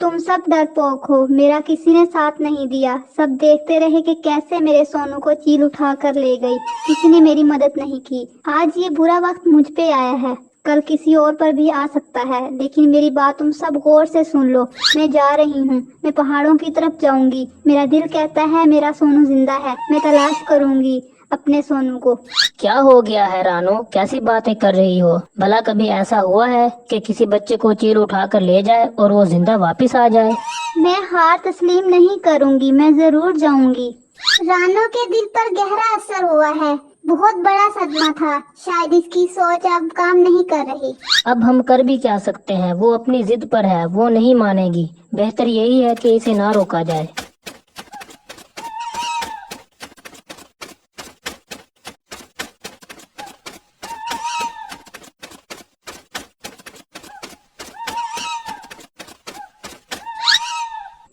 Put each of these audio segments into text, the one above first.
तुम सब डरपोक हो, मेरा किसी ने साथ नहीं दिया। सब देखते रहे कि कैसे मेरे सोनू को चील उठा कर ले गई। किसी ने मेरी मदद नहीं की। आज ये बुरा वक्त मुझ पे आया है, कल किसी और पर भी आ सकता है। लेकिन मेरी बात तुम सब गौर से सुन लो। मैं जा रही हूँ, मैं पहाड़ों की तरफ जाऊंगी। मेरा दिल कहता है मेरा सोनू जिंदा है। मैं तलाश करूंगी अपने सोनू को। क्या हो गया है रानो, कैसी बातें कर रही हो? भला कभी ऐसा हुआ है कि किसी बच्चे को चील उठा कर ले जाए और वो जिंदा वापस आ जाए? मैं हार तस्लीम नहीं करूंगी, मैं जरूर जाऊंगी। रानो के दिल पर गहरा असर हुआ है। बहुत बड़ा सदमा था। शायद इसकी सोच अब काम नहीं कर रही। अब हम कर भी क्या सकते हैं? वो अपनी जिद पर है, वो नहीं मानेगी। बेहतर यही है कि इसे ना रोका जाए।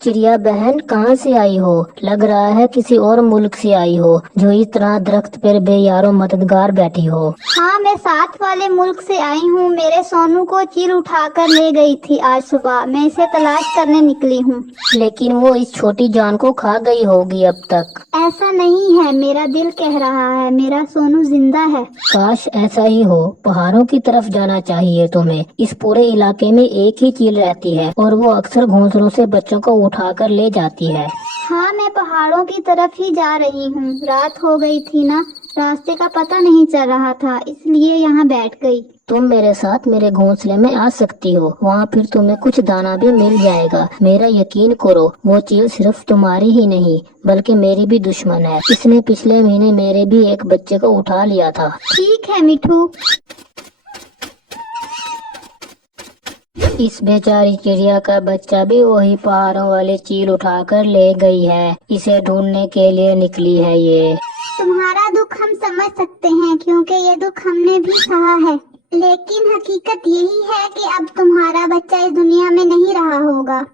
चिड़िया बहन, कहाँ से आई हो? लग रहा है किसी और मुल्क से आई हो, जो इस तरह दरख्त पर बेयारो मददगार बैठी हो। हाँ, मैं साथ वाले मुल्क से आई हूँ। मेरे सोनू को चील उठाकर ले गई थी आज सुबह। मैं इसे तलाश करने निकली हूँ। लेकिन वो इस छोटी जान को खा गई होगी अब तक। ऐसा नहीं है, मेरा दिल कह रहा है मेरा सोनू जिंदा है। काश ऐसा ही हो। पहाड़ों की तरफ जाना चाहिए तुम्हें। इस पूरे इलाके में एक ही चील रहती है और वो अक्सर घोंसलों से बच्चों को उठाकर ले जाती है। हाँ, मैं पहाड़ों की तरफ ही जा रही हूँ। रात हो गई थी ना, रास्ते का पता नहीं चल रहा था, इसलिए यहाँ बैठ गई। तुम मेरे साथ मेरे घोंसले में आ सकती हो। वहाँ फिर तुम्हें कुछ दाना भी मिल जाएगा। मेरा यकीन करो, वो चील सिर्फ तुम्हारी ही नहीं बल्कि मेरी भी दुश्मन है। इसने पिछले महीने मेरे भी एक बच्चे को उठा लिया था। ठीक है मिठू। इस बेचारी चिड़िया का बच्चा भी वही पहाड़ों वाले चील उठाकर ले गई है। इसे ढूंढने के लिए निकली है ये। तुम्हारा दुख हम समझ सकते हैं, क्योंकि ये दुख हमने भी सहा है। लेकिन हकीकत यही है कि अब तुम्हारा बच्चा इस दुनिया में नहीं रहा होगा।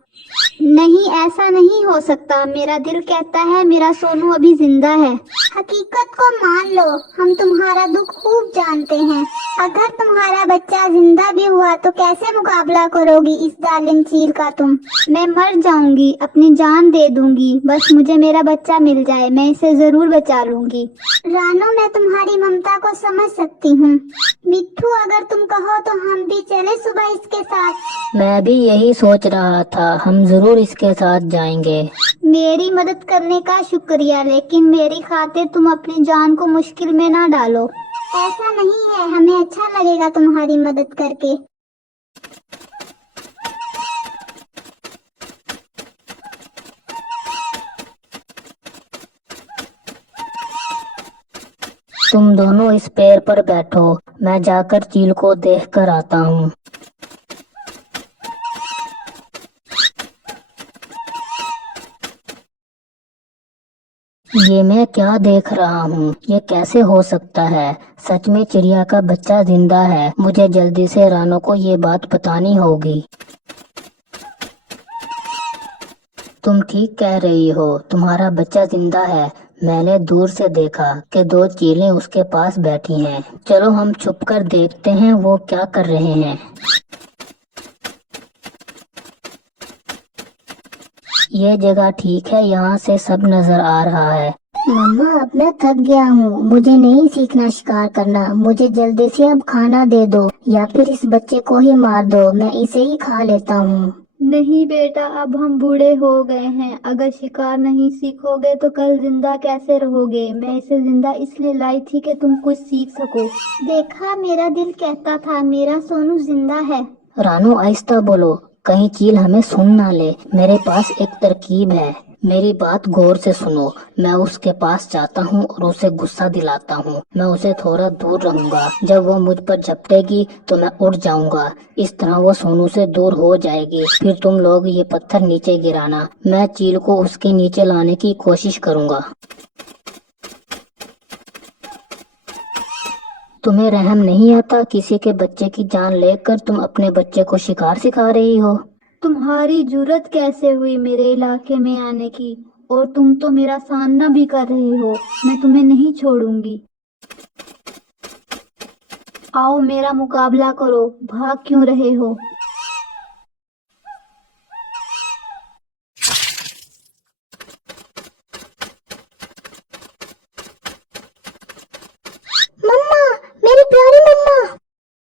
नहीं, ऐसा नहीं हो सकता। मेरा दिल कहता है मेरा सोनू अभी जिंदा है। हकीकत को मान लो, हम तुम्हारा दुख खूब जानते हैं। अगर तुम्हारा बच्चा जिंदा भी हुआ तो कैसे मुकाबला करोगी इस जालिम चील का तुम? मैं मर जाऊंगी, अपनी जान दे दूंगी। बस मुझे मेरा बच्चा मिल जाए, मैं इसे जरूर बचा लूंगी। रानो, मैं तुम्हारी ममता को समझ सकती हूँ। मिट्ठू, अगर तुम कहो तो हम भी चले सुबह इसके साथ। मैं भी यही सोच रहा था, हम जरूर इसके साथ जाएंगे। मेरी मदद करने का शुक्रिया, लेकिन मेरी खातिर तुम अपनी जान को मुश्किल में ना डालो। ऐसा नहीं है, हमें अच्छा लगेगा तुम्हारी मदद करके। तुम दोनों इस पेड़ पर बैठो, मैं जाकर चील को देख कर आता हूँ। ये मैं क्या देख रहा हूँ? ये कैसे हो सकता है? सच में चिड़िया का बच्चा जिंदा है। मुझे जल्दी से रानो को ये बात बतानी होगी। तुम ठीक कह रही हो, तुम्हारा बच्चा जिंदा है। मैंने दूर से देखा कि दो चीलें उसके पास बैठी हैं। चलो हम छुप कर देखते हैं वो क्या कर रहे हैं। ये जगह ठीक है, यहाँ से सब नजर आ रहा है। मम्मा, अब मैं थक गया हूँ। मुझे नहीं सीखना शिकार करना। मुझे जल्दी से अब खाना दे दो, या फिर इस बच्चे को ही मार दो, मैं इसे ही खा लेता हूँ। नहीं बेटा, अब हम बूढ़े हो गए हैं। अगर शिकार नहीं सीखोगे तो कल जिंदा कैसे रहोगे? मैं इसे जिंदा इसलिए लाई थी कि तुम कुछ सीख सको। देखा, मेरा दिल कहता था मेरा सोनू जिंदा है। रानू, आहिस्ता बोलो, कहीं चील हमें सुन ना ले। मेरे पास एक तरकीब है, मेरी बात गौर से सुनो। मैं उसके पास जाता हूँ और उसे गुस्सा दिलाता हूँ। मैं उसे थोड़ा दूर रहूंगा। जब वो मुझ पर झपटेगी तो मैं उड़ जाऊंगा। इस तरह वो सोनू से दूर हो जाएगी। फिर तुम लोग ये पत्थर नीचे गिराना। मैं चील को उसके नीचे लाने की कोशिश करूंगा। तुम्हें रहम नहीं आता? किसी के बच्चे की जान लेकर तुम अपने बच्चे को शिकार सिखा रही हो। तुम्हारी जुर्रत कैसे हुई मेरे इलाके में आने की? और तुम तो मेरा सामना भी कर रहे हो। मैं तुम्हें नहीं छोड़ूंगी। आओ, मेरा मुकाबला करो। भाग क्यों रहे हो?